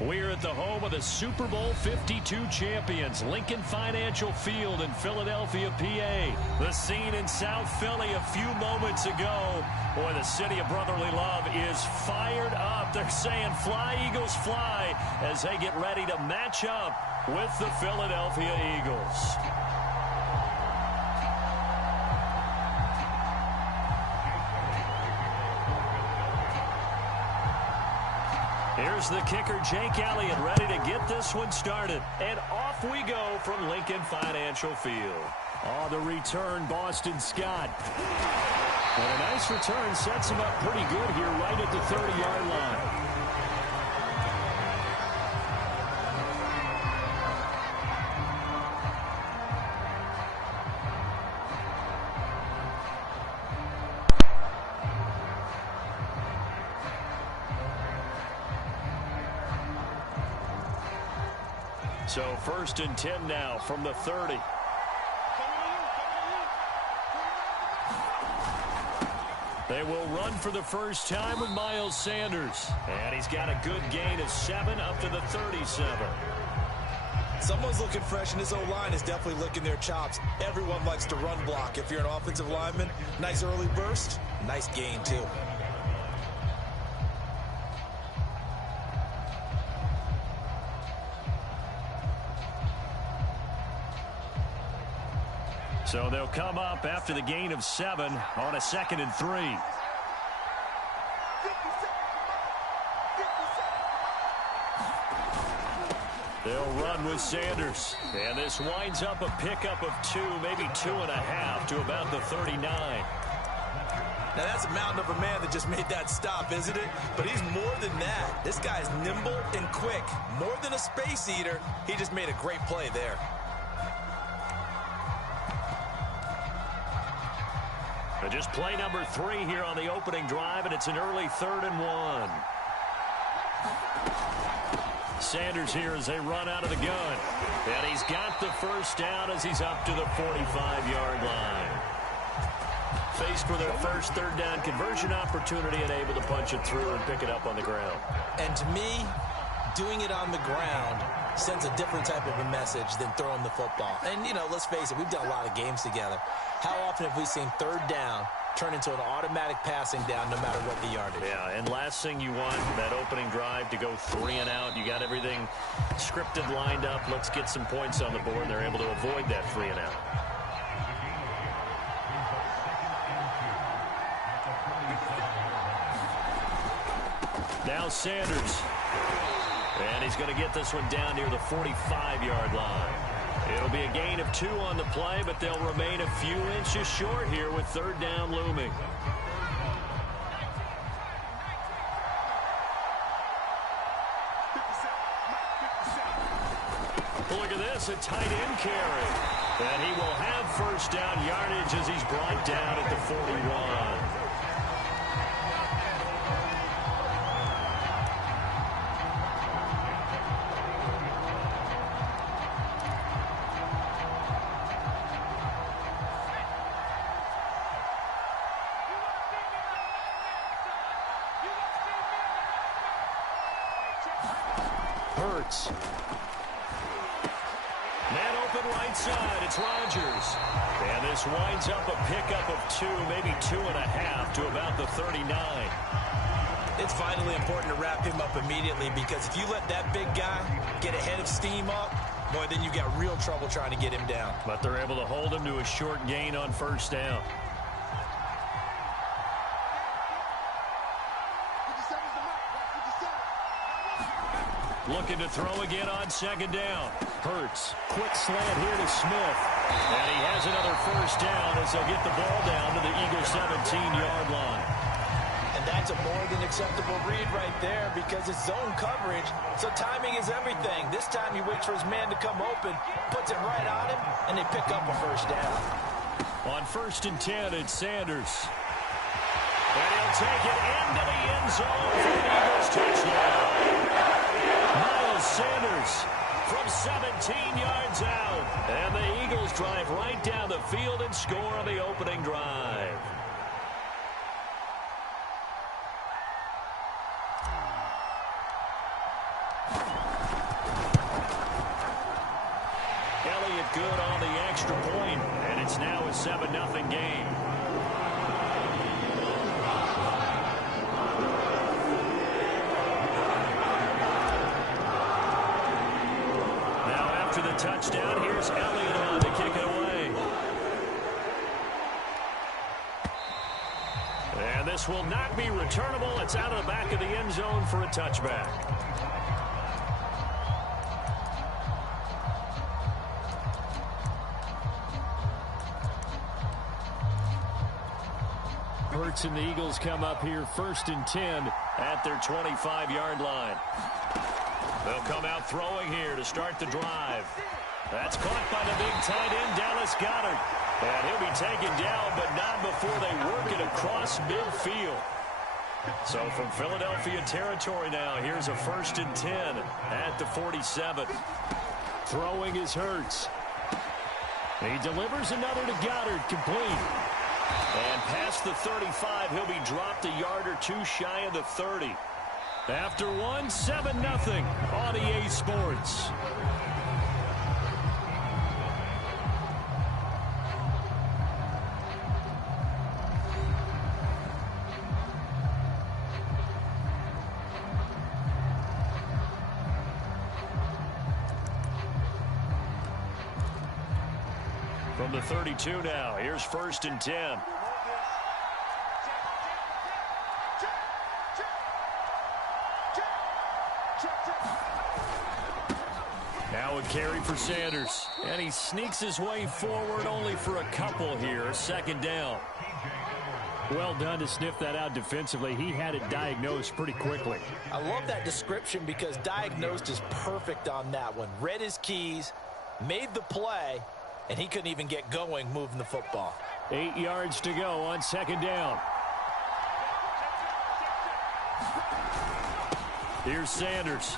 We're at the home of the Super Bowl 52 champions, Lincoln Financial Field in Philadelphia, PA. The scene in South Philly a few moments ago. Boy, the city of brotherly love is fired up. They're saying, "Fly, Eagles, fly," as they get ready to match up with the Philadelphia Eagles. Here's the kicker, Jake Elliott, ready to get this one started. And off we go from Lincoln Financial Field. On the return, Boston Scott. And a nice return sets him up pretty good here right at the 30-yard line. So 1st and 10 now from the 30. They will run for the first time with Miles Sanders. And he's got a good gain of 7 up to the 37. Someone's looking fresh, and his O-line is definitely licking their chops. Everyone likes to run block. If you're an offensive lineman, nice early burst, nice gain too. So they'll come up after the gain of 7 on a 2nd and 3. They'll run with Sanders. And this winds up a pickup of 2, maybe 2.5 to about the 39. Now that's a mountain of a man that just made that stop, isn't it? But he's more than that. This guy's nimble and quick. More than a space eater, he just made a great play there. Just play number 3 here on the opening drive, and it's an early 3rd and 1. Sanders here as they run out of the gun. And he's got the first down as he's up to the 45-yard line. Faced with their first 3rd down conversion opportunity and able to punch it through and pick it up on the ground. And to me, doing it on the ground sends a different type of a message than throwing the football. And, you know, let's face it, we've done a lot of games together. How often have we seen 3rd down turn into an automatic passing down no matter what the yardage? Yeah, and last thing you want, that opening drive to go 3 and out. You got everything scripted, lined up. Let's get some points on the board, and they're able to avoid that 3 and out. Now Sanders. And he's going to get this one down near the 45-yard line. It'll be a gain of 2 on the play, but they'll remain a few inches short here with 3rd down looming. Look at this, a tight end carry. And he will have first down yardage as he's brought down at the 41. Man open right side, it's Rodgers. And this winds up a pickup of 2, maybe 2.5 to about the 39. It's vitally important to wrap him up immediately, because if you let that big guy get a head of steam up, boy, then you've got real trouble trying to get him down. But they're able to hold him to a short gain on first down. Looking to throw again on 2nd down. Hurts. Quick slant here to Smith. And he has another first down as they'll get the ball down to the Eagles' 17-yard line. And that's a more than acceptable read right there, because it's zone coverage, so timing is everything. This time he waits for his man to come open, puts it right on him, and they pick up a first down. On 1st and 10, it's Sanders. And he'll take it into the end zone for the Eagles touchdown. Miles Sanders from 17 yards out. And the Eagles drive right down the field and score on the opening drive. good on the extra point, and it's now a 7-0 game. Now after the touchdown, here's Elliott on to kick it away. And this will not be returnable. It's out of the back of the end zone for a touchback. Hurts and the Eagles come up here 1st and 10 at their 25-yard line. They'll come out throwing here to start the drive. That's caught by the big tight end, Dallas Goedert. And he'll be taken down, but not before they work it across midfield. So from Philadelphia territory now, here's a 1st and 10 at the 47. Throwing is Hurts. He delivers another to Goedert, complete. And past the 35, he'll be dropped a yard or two shy of the 30. After one, 7-0 on EA Sports. From the 32 now, here's 1st and 10. Now a carry for Sanders. And he sneaks his way forward only for a couple here. 2nd down. Well done to sniff that out defensively. He had it diagnosed pretty quickly. I love that description because diagnosed is perfect on that one. Read his keys, made the play, and he couldn't even get going moving the football. 8 yards to go on 2nd down. Here's Sanders.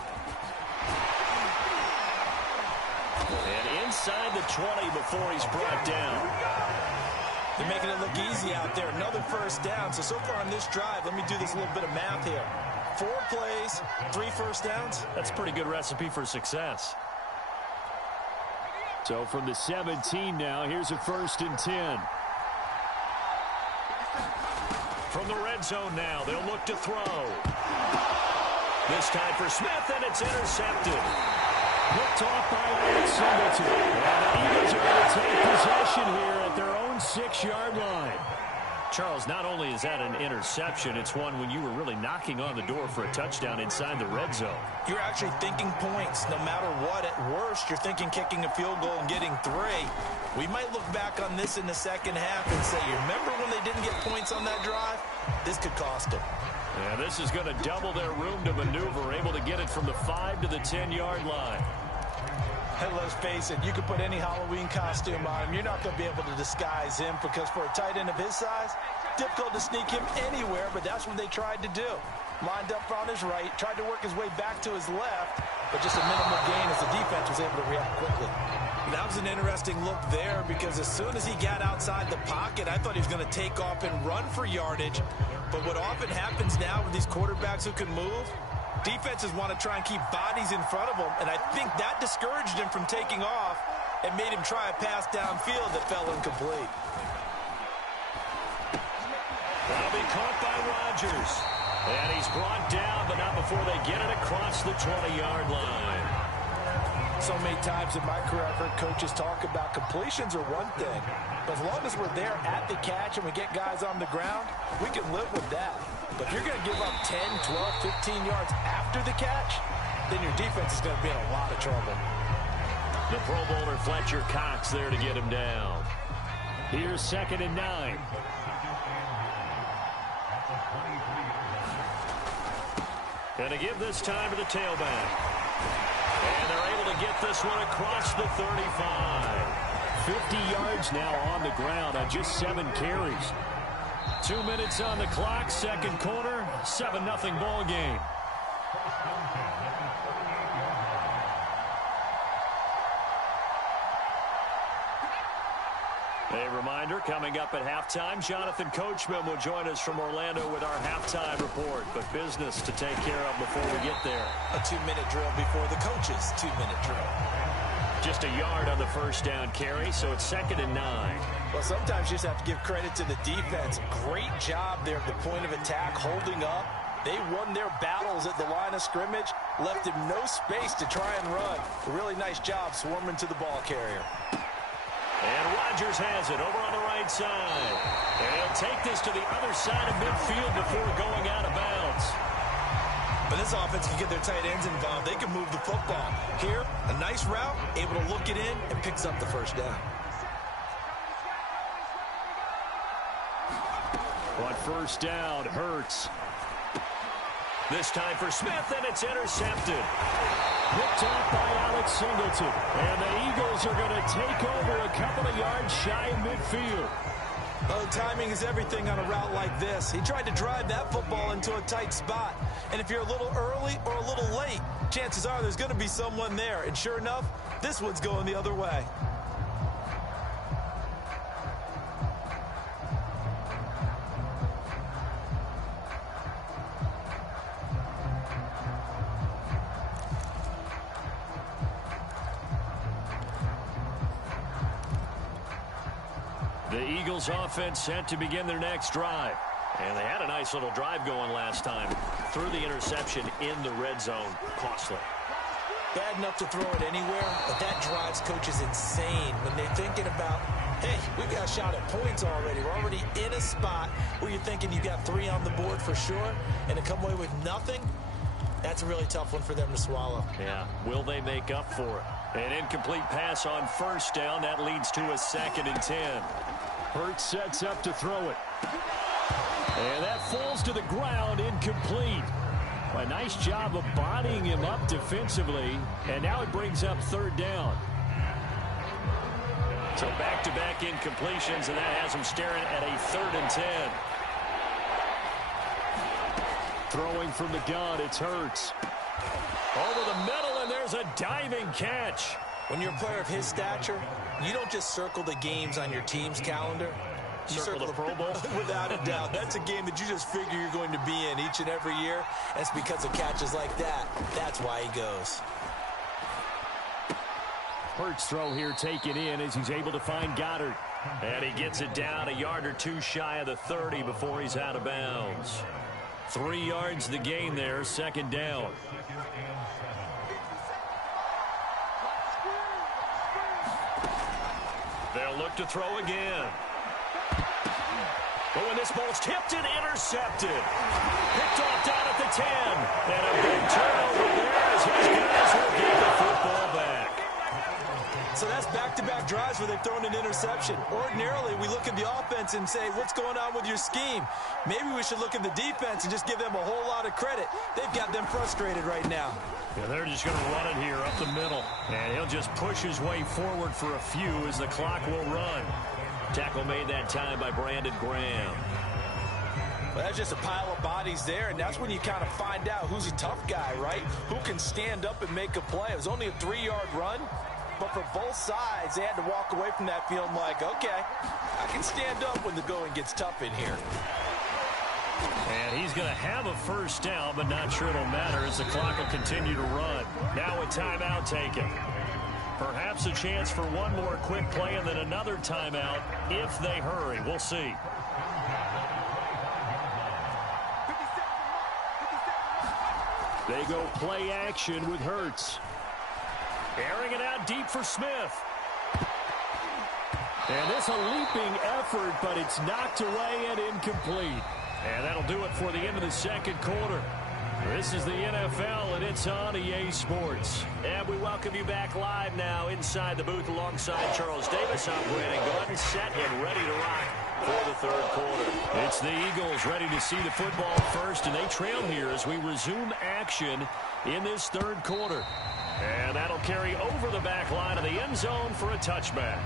And inside the 20 before he's brought down. They're making it look easy out there. Another 1st down. So far on this drive, let me do this little bit of math here. 4 plays, 3 1st downs. That's a pretty good recipe for success. So from the 17 now, here's a 1st and 10. From the red zone now, they'll look to throw. This time for Smith, and it's intercepted. Picked off by Alex Singleton. And the Eagles are going to take possession here at their own 6-yard line. Charles, not only is that an interception, it's one when you were really knocking on the door for a touchdown inside the red zone. You're actually thinking points no matter what. At worst, you're thinking kicking a field goal and getting 3. We might look back on this in the 2nd half and say, you remember when they didn't get points on that drive? This could cost them. Yeah, this is going to double their room to maneuver, able to get it from the 5 to the 10-yard line. Hey, let's face it, you could put any Halloween costume on him. You're not going to be able to disguise him because for a tight end of his size, difficult to sneak him anywhere, but that's what they tried to do. Lined up on his right, tried to work his way back to his left, but just a minimal gain as the defense was able to react quickly. That was an interesting look there because as soon as he got outside the pocket, I thought he was going to take off and run for yardage. But what often happens now with these quarterbacks who can move, defenses want to try and keep bodies in front of them, and I think that discouraged him from taking off and made him try a pass downfield that fell incomplete. That'll be caught by Rodgers. And he's brought down, but not before they get it across the 20-yard line. So many times in my career, I've heard coaches talk about completions are one thing, but as long as we're there at the catch and we get guys on the ground, we can live with that. But if you're going to give up 10, 12, 15 yards after the catch, then your defense is going to be in a lot of trouble. The Pro Bowler Fletcher Cox there to get him down. Here's 2nd and 9. And to give this time to the tailback. And they're able to get this one across the 35. 50 yards now on the ground on just 7 carries. 2 minutes on the clock, 2nd quarter, 7-0 ball game. A reminder, coming up at halftime, Jonathan Coachman will join us from Orlando with our halftime report. But business to take care of before we get there. A 2-minute drill before the coach's 2-minute drill. Just a yard on the first down carry, so it's 2nd and 9. Well, sometimes you just have to give credit to the defense. Great job there at the point of attack, holding up. They won their battles at the line of scrimmage, left him no space to try and run. A really nice job swarming to the ball carrier. And Rodgers has it over on the right side. And he'll take this to the other side of midfield before going out of bounds. But this offense can get their tight ends involved. They can move the football. Here, a nice route, able to look it in, and picks up the first down. On first down, Hurts. This time for Smith, and it's intercepted. Picked off by Alex Singleton. And the Eagles are going to take over a couple of yards shy of midfield. Oh, timing is everything on a route like this. He tried to drive that football into a tight spot. And if you're a little early or a little late, chances are there's going to be someone there. And sure enough, this one's going the other way. The Eagles offense set to begin their next drive. And they had a nice little drive going last time. Threw the interception in the red zone. Costly. Bad enough to throw it anywhere, but that drives coaches insane when they're thinking about, hey, we've got a shot at points already. We're already in a spot where you're thinking you got 3 on the board for sure, and to come away with nothing, that's a really tough one for them to swallow. Yeah, will they make up for it? An incomplete pass on first down. That leads to a 2nd and 10. Hurts sets up to throw it. And that falls to the ground, incomplete. A nice job of bodying him up defensively. And now it brings up 3rd down. So back-to-back incompletions, and that has him staring at a 3rd and 10. Throwing from the gun, it's Hurts. Over the middle, and there's a diving catch. When you're a player of his stature, you don't just circle the games on your team's calendar. You circle the Pro Bowl? Without a doubt. That's a game that you just figure you're going to be in each and every year. And it's because of catches like that. That's why he goes. Hurts throw here taken in as he's able to find Goddard. And he gets it down a yard or 2 shy of the 30 before he's out of bounds. 3 yards the gain there, 2nd down. They'll look to throw again. But when this ball's tipped and intercepted. Picked off down at the 10. And a big turnover there as his guys will get the football back. So that's back-to-back drives where they've thrown an interception. Ordinarily, we look at the offense and say, what's going on with your scheme? Maybe we should look at the defense and just give them a whole lot of credit. They've got them frustrated right now. Yeah, they're just going to run it here up the middle. And he'll just push his way forward for a few as the clock will run. Tackle made that time by Brandon Graham. Well, that's just a pile of bodies there, and that's when you kind of find out who's a tough guy, right? Who can stand up and make a play. It was only a 3-yard run, but for both sides, they had to walk away from that feeling like, okay, I can stand up when the going gets tough in here. And he's going to have a first down, but not sure it'll matter as the clock will continue to run. Now a timeout taken. Perhaps a chance for one more quick play and then another timeout if they hurry. We'll see. They go play action with Hurts. Airing it out deep for Smith. And this a leaping effort, but it's knocked away and incomplete. And that'll do it for the end of the 2nd quarter. This is the NFL, and it's on EA Sports. And we welcome you back live now inside the booth alongside Charles Davis. I'm Brandon Gordon, set and ready to rock for the 3rd quarter. It's the Eagles ready to see the football first, and they trail here as we resume action in this 3rd quarter. And that'll carry over the back line of the end zone for a touchback.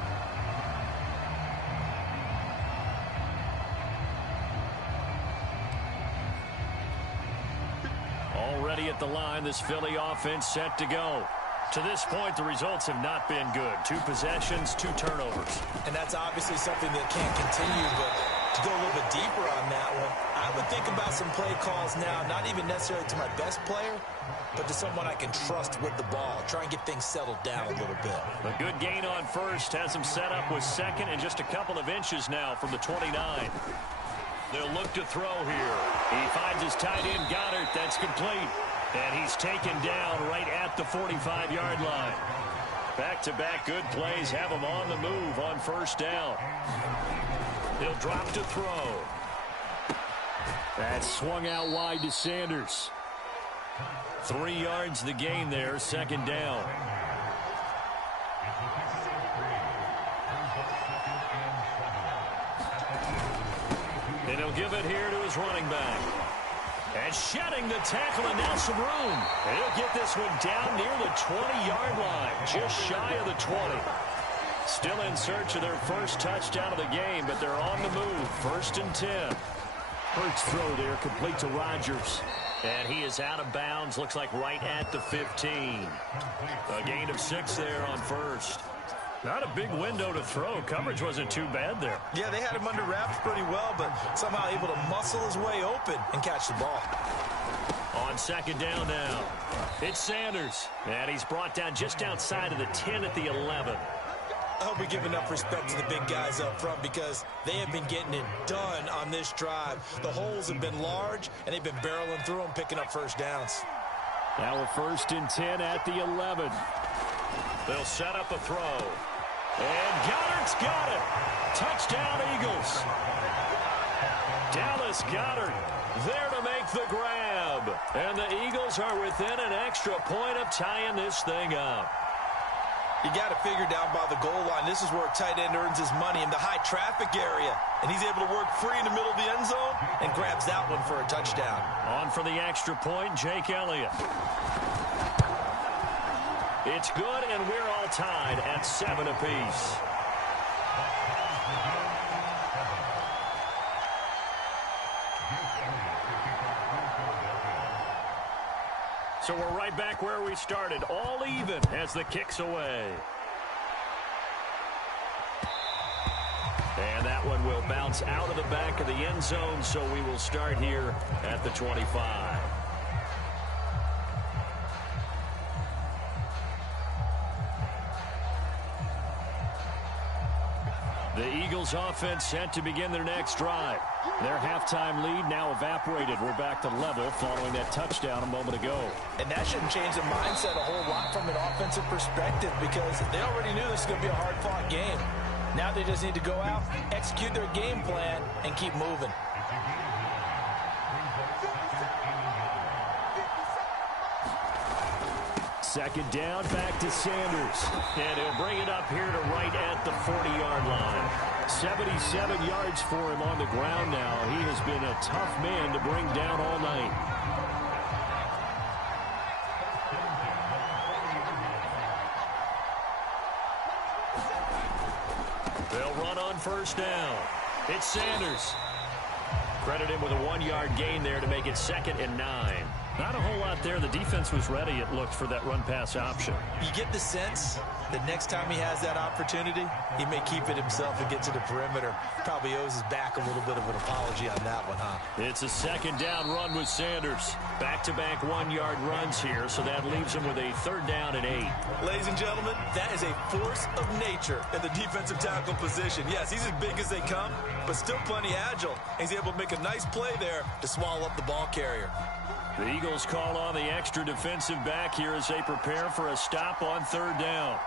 Already at the line, this Philly offense set to go. To this point, the results have not been good. 2 possessions, 2 turnovers. And that's obviously something that can't continue, but to go a little bit deeper on that one, I would think about some play calls now, not even necessarily to my best player, but to someone I can trust with the ball. Try and get things settled down a little bit. A good gain on first has him set up with second and just a couple of inches now from the 29. They'll look to throw here. He finds his tight end, Goddard. That's complete. And he's taken down right at the 45-yard line. Back-to-back good plays have him on the move on first down. He'll drop to throw. That swung out wide to Sanders. 3 yards the gain there, second down. And he'll give it here to his running back. And shedding the tackle, and now some room. And he'll get this one down near the 20-yard line, just shy of the 20. Still in search of their first touchdown of the game, but they're on the move. First and 10. Hurts throw there, complete to Rodgers. And he is out of bounds, looks like right at the 15. A gain of 6 there on first. Not a big window to throw. Coverage wasn't too bad there. Yeah, they had him under wraps pretty well, but somehow able to muscle his way open and catch the ball. On second down now, it's Sanders. And he's brought down just outside of the 10 at the 11. I hope we give enough respect to the big guys up front because they have been getting it done on this drive. The holes have been large, and they've been barreling through them, picking up first downs. Now a first and 10 at the 11. They'll set up a throw. And Goddard's got it. Touchdown, Eagles. Dallas Goedert there to make the grab. And the Eagles are within an extra point of tying this thing up. You got to figure down by the goal line. This is where a tight end earns his money in the high traffic area. And he's able to work free in the middle of the end zone and grabs that one for a touchdown. On for the extra point, Jake Elliott. It's good, and we're all tied at 7 apiece. So we're right back where we started, all even as the kick's away. And that one will bounce out of the back of the end zone, so we will start here at the 25. The Eagles offense set to begin their next drive. Their halftime lead now evaporated. We're back to level following that touchdown a moment ago. And that shouldn't change the mindset a whole lot from an offensive perspective because they already knew this was going to be a hard-fought game. Now they just need to go out, execute their game plan, and keep moving. Second down, back to Sanders. And he'll bring it up here to right at the 40-yard line. 77 yards for him on the ground now. He has been a tough man to bring down all night. They'll run on first down. It's Sanders. Credit him with a 1-yard gain there to make it 2nd and 9. Not a whole lot there. The defense was ready, it looked, for that run-pass option. You get the sense that next time he has that opportunity, he may keep it himself and get to the perimeter. Probably owes his back a little bit of an apology on that one, huh? It's a second down run with Sanders. Back-to-back 1-yard runs here, so that leaves him with a 3rd down and 8. Ladies and gentlemen, that is a force of nature in the defensive tackle position. Yes, he's as big as they come, but still plenty agile. He's able to make a nice play there to swallow up the ball carrier. The Eagles call on the extra defensive back here as they prepare for a stop on 3rd down.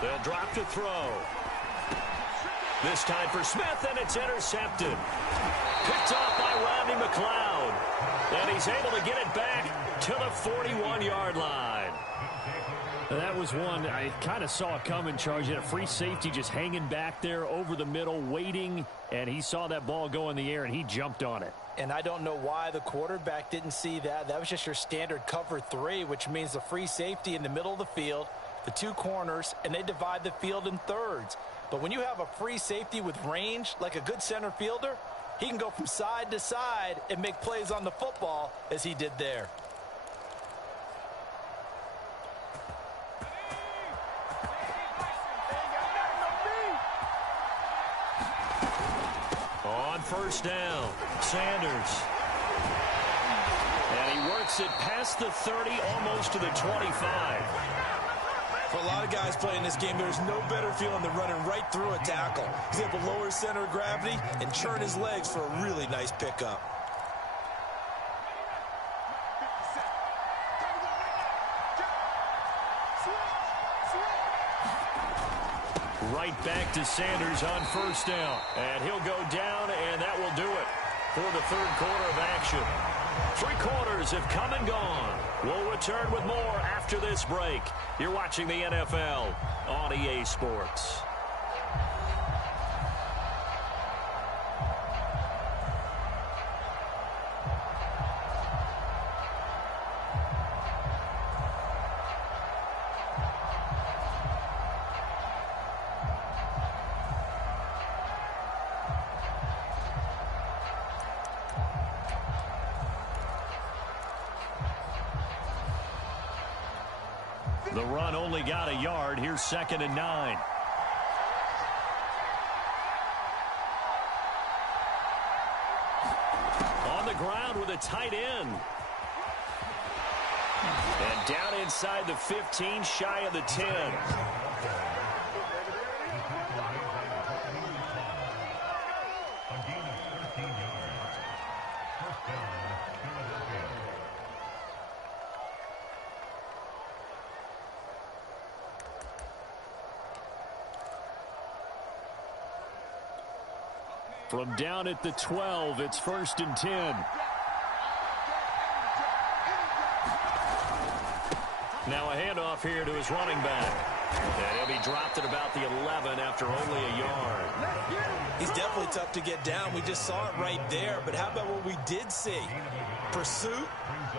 They'll drop to throw. This time for Smith, and it's intercepted. Picked off by Rodney McLeod. And he's able to get it back to the 41-yard line. That was one I kind of saw it coming, Charge. He had a free safety just hanging back there over the middle, waiting, and he saw that ball go in the air, and he jumped on it. And I don't know why the quarterback didn't see that. That was just your standard cover 3, which means the free safety in the middle of the field, the 2 corners, and they divide the field in thirds. But when you have a free safety with range, like a good center fielder, he can go from side to side and make plays on the football as he did there. On first down, Sanders. And he works it past the 30, almost to the 25. For a lot of guys playing this game, there's no better feeling than running right through a tackle. He's able to lower his center of gravity and churn his legs for a really nice pickup. Right back to Sanders on first down. And he'll go down, and that will do it for the third quarter of action. 3 quarters have come and gone. We'll return with more after this break. You're watching the NFL on EA Sports. The run only got a yard. Here's 2nd and 9. On the ground with a tight end. And down inside the 15, shy of the 10. From down at the 12, it's 1st and 10. Now a handoff here to his running back. And he'll be dropped at about the 11 after only a yard. He's definitely tough to get down. We just saw it right there. But how about what we did see? Pursuit,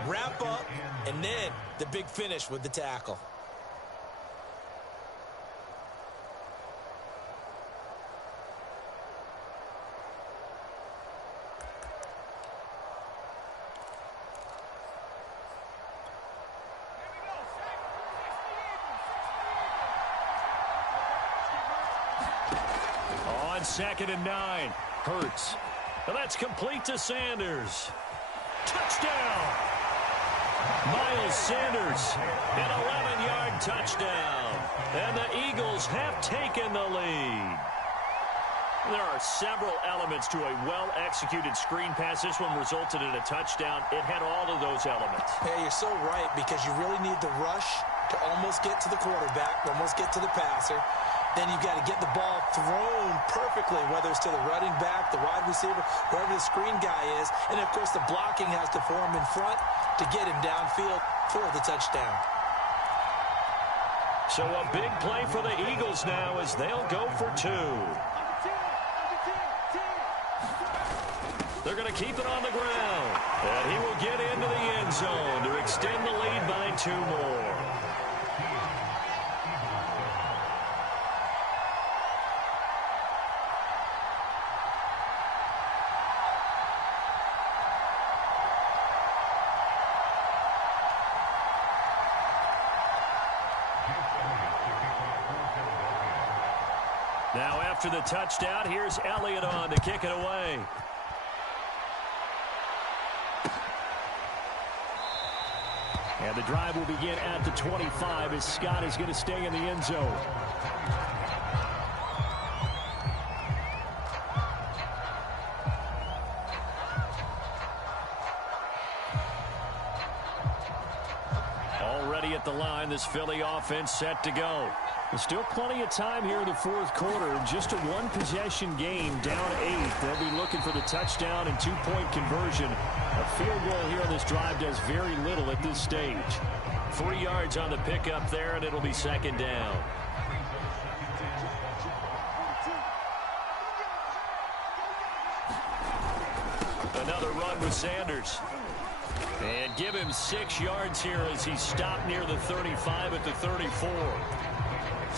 wrap up, and then the big finish with the tackle. On 2nd and 9, Hurts. And that's complete to Sanders. Touchdown! Miles Sanders, an 11-yard touchdown. And the Eagles have taken the lead. There are several elements to a well-executed screen pass. This one resulted in a touchdown. It had all of those elements. Yeah, you're so right, because you really need the rush to almost get to the quarterback, almost get to the passer. Then you've got to get the ball thrown perfectly, whether it's to the running back, the wide receiver, whoever the screen guy is. And, of course, the blocking has to form in front to get him downfield for the touchdown. So a big play for the Eagles now as they'll go for 2. They're going to keep it on the ground. And he will get into the end zone to extend the lead by 2 more. Now after the touchdown, here's Elliott on to kick it away. And the drive will begin at the 25 as Scott is going to stay in the end zone. Already at the line, this Philly offense set to go. There's still plenty of time here in the 4th quarter. Just a 1-possession game, down 8. They'll be looking for the touchdown and 2-point conversion. A field goal here on this drive does very little at this stage. 3 yards on the pickup there, and it'll be 2nd down. Another run with Sanders. And give him 6 yards here as he's stopped near the 35 at the 34.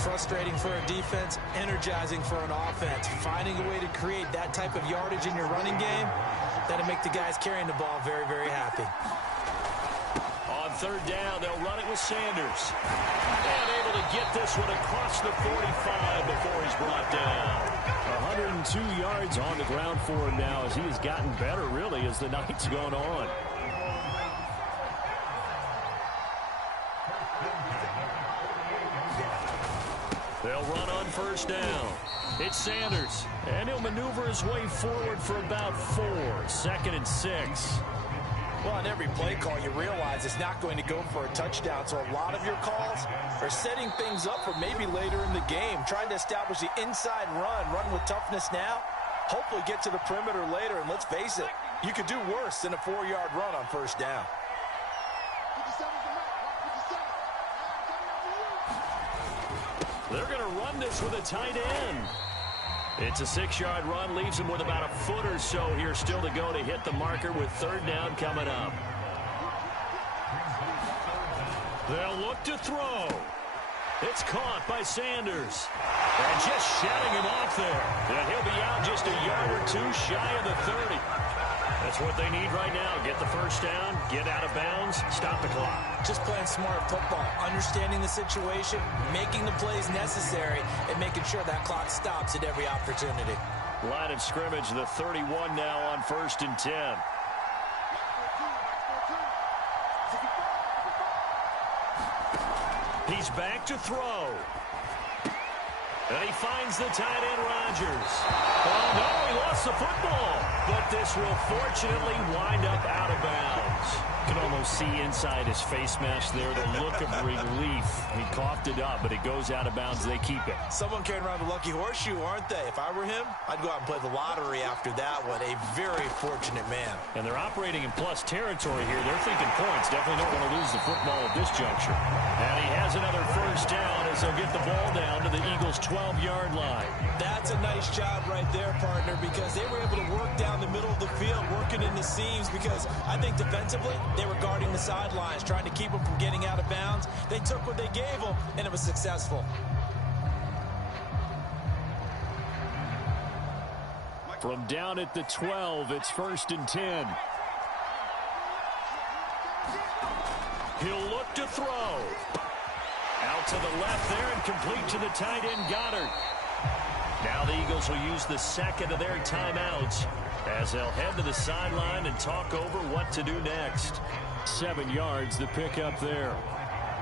Frustrating for a defense, energizing for an offense. Finding a way to create that type of yardage in your running game, that'll make the guys carrying the ball very, very happy. On 3rd down, they'll run it with Sanders. And able to get this one across the 45 before he's brought down. 102 yards on the ground for him now as he has gotten better, really, as the night's gone on. They'll run on first down. It's Sanders, and he'll maneuver his way forward for about 4. 2nd and 6. Well, on every play call, you realize it's not going to go for a touchdown, so a lot of your calls are setting things up for maybe later in the game, trying to establish the inside run with toughness now, hopefully get to the perimeter later, and let's face it, you could do worse than a 4-yard run on first down. They're going to run this with a tight end. It's a 6-yard run, leaves him with about a foot or so here still to go to hit the marker with 3rd down coming up. They'll look to throw. It's caught by Sanders. And just shutting him off there. And he'll be out just a yard or 2 shy of the 30. That's what they need right now. Get the first down, get out of bounds, stop the clock. Just playing smart football, understanding the situation, making the plays necessary, and making sure that clock stops at every opportunity. Line of scrimmage, the 31 now on 1st and 10. He's back to throw. And he finds the tight end, Rodgers. Oh, no, he lost the football. But this will fortunately wind up out of bounds. You can almost see inside his face mask there the look of relief. He coughed it up, but it goes out of bounds. They keep it. Someone carrying around the lucky horseshoe, aren't they? If I were him, I'd go out and play the lottery after that one. A very fortunate man. And they're operating in plus territory here. They're thinking points. Definitely don't want to lose the football at this juncture. And he has another first down as they'll get the ball down to the Eagles' 12-yard line. That's a nice job right there, partner, because they were able to work down the middle of the field, working in the seams, because I think defensively they were guarding the sidelines, trying to keep them from getting out of bounds. They took what they gave them, and it was successful. From down at the 12, it's 1st and 10. He'll look to throw. Out to the left there and complete to the tight end, Goddard. Now the Eagles will use the 2nd of their timeouts as they'll head to the sideline and talk over what to do next. 7 yards the pickup there.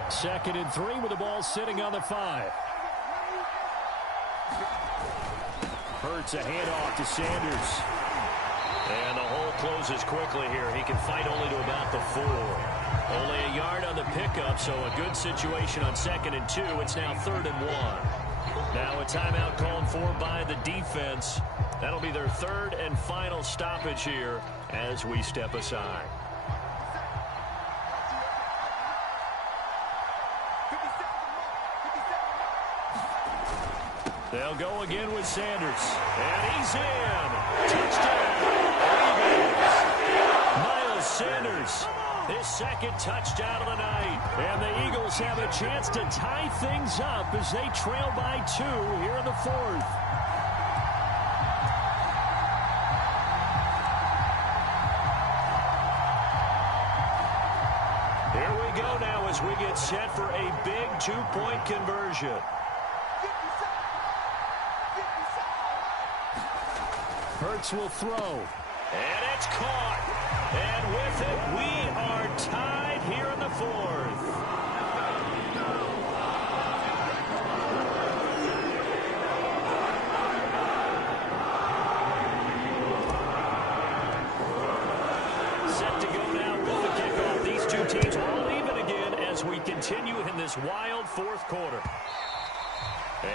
2nd and 3 with the ball sitting on the 5. Hurts a handoff to Sanders. And the hole closes quickly here. He can fight only to about the 4. Only a yard on the pickup, so a good situation on 2nd and 2. It's now 3rd and 1. Now a timeout called for by the defense. That'll be their 3rd and final stoppage here as we step aside. They'll go again with Sanders. And he's in. Touchdown. Eagles. Miles Sanders. His 2nd touchdown of the night. And the Eagles have a chance to tie things up as they trail by 2 here in the 4th. Here we go now as we get set for a big 2-point conversion. Hurts will throw. And it's caught. And with it, we are tied here in the 4th. Set to go now with the kickoff. These two teams all even again as we continue in this wild 4th quarter.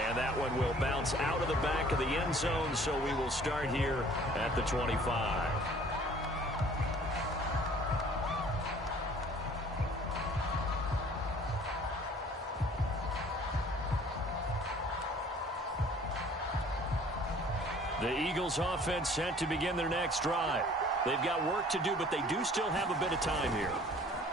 And that one will bounce out of the back of the end zone, so we will start here at the 25. The Eagles offense set to begin their next drive. They've got work to do, but they do still have a bit of time here.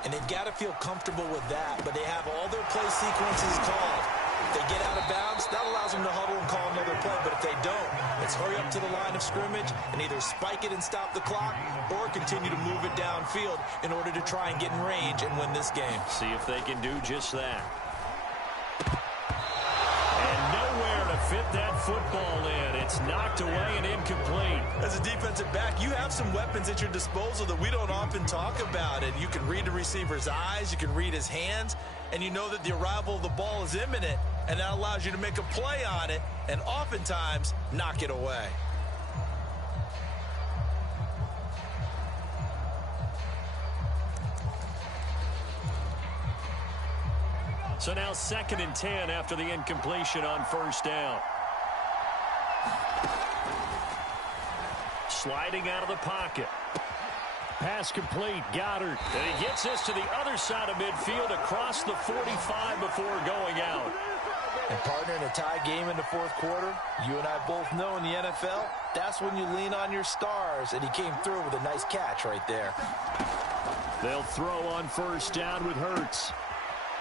And they've got to feel comfortable with that, but they have all their play sequences called. If they get out of bounds, that allows them to huddle and call another play. But if they don't, it's hurry up to the line of scrimmage and either spike it and stop the clock or continue to move it downfield in order to try and get in range and win this game. See if they can do just that. And nowhere to fit that football in. It's knocked away and incomplete. As a defensive back, you have some weapons at your disposal that we don't often talk about. And you can read the receiver's eyes, you can read his hands, and you know that the arrival of the ball is imminent, and that allows you to make a play on it and oftentimes knock it away. So now 2nd and 10 after the incompletion on first down. Sliding out of the pocket. Pass complete, Goddard. And he gets this to the other side of midfield across the 45 before going out. And partner, in a tie game in the fourth quarter, you and I both know in the NFL, that's when you lean on your stars, and he came through with a nice catch right there. They'll throw on first down with Hurts.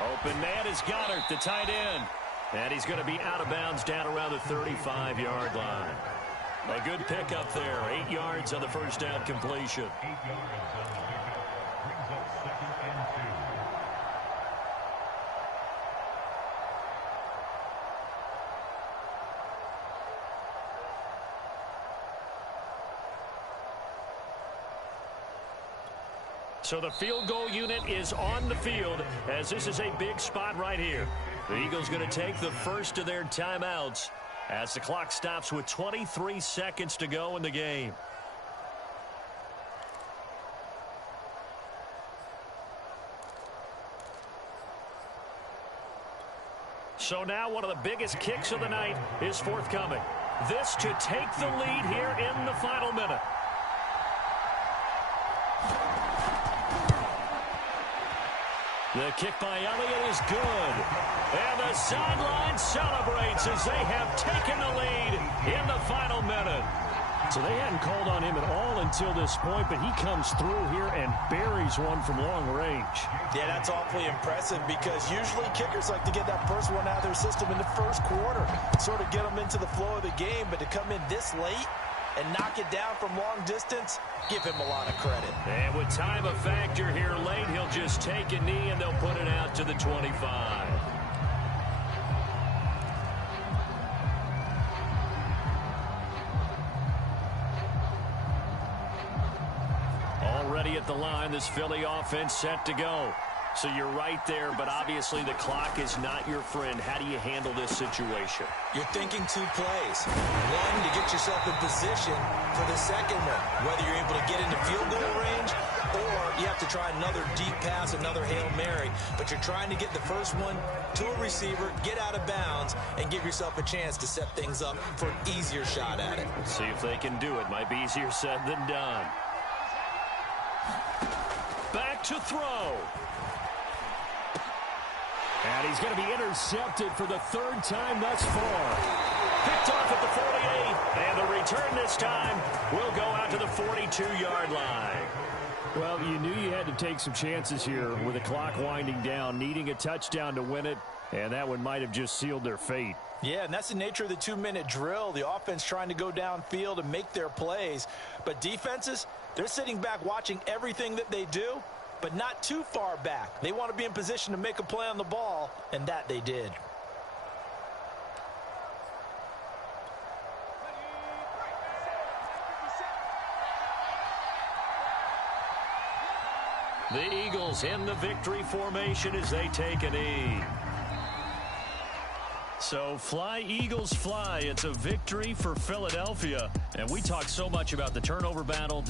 Open man is Goddard, the tight end. And he's going to be out of bounds down around the 35-yard line. A good pickup there. 8 yards on the first down completion. So the field goal unit is on the field as this is a big spot right here. The Eagles going to take the first of their timeouts as the clock stops with 23 seconds to go in the game. So now one of the biggest kicks of the night is forthcoming. This to take the lead here in the final minute. The kick by Elliott is good. And the sideline celebrates as they have taken the lead in the final minute. So they hadn't called on him at all until this point, but he comes through here and buries one from long range. Yeah, that's awfully impressive because usually kickers like to get that first one out of their system in the first quarter, sort of get them into the flow of the game, but to come in this late and knock it down from long distance, give him a lot of credit. And with time a factor here late, he'll just take a knee and they'll put it out to the 25. Already at the line, this Philly offense set to go. So you're right there, but obviously the clock is not your friend. How do you handle this situation? You're thinking 2 plays. One, to get yourself in position for the second one, whether you're able to get into field goal range or you have to try another deep pass, another Hail Mary. But you're trying to get the first one to a receiver, get out of bounds, and give yourself a chance to set things up for an easier shot at it. Let's see if they can do it. Might be easier said than done. Back to throw. And he's going to be intercepted for the 3rd time thus far. Picked off at the 48, and the return this time will go out to the 42-yard line. Well, you knew you had to take some chances here with the clock winding down, needing a touchdown to win it, and that one might have just sealed their fate. Yeah, and that's the nature of the 2-minute drill. The offense trying to go downfield and make their plays. But defenses, they're sitting back watching everything that they do, but not too far back. They want to be in position to make a play on the ball, and that they did. The Eagles in the victory formation as they take a knee. So fly, Eagles, fly. It's a victory for Philadelphia. And we talk so much about the turnover battle.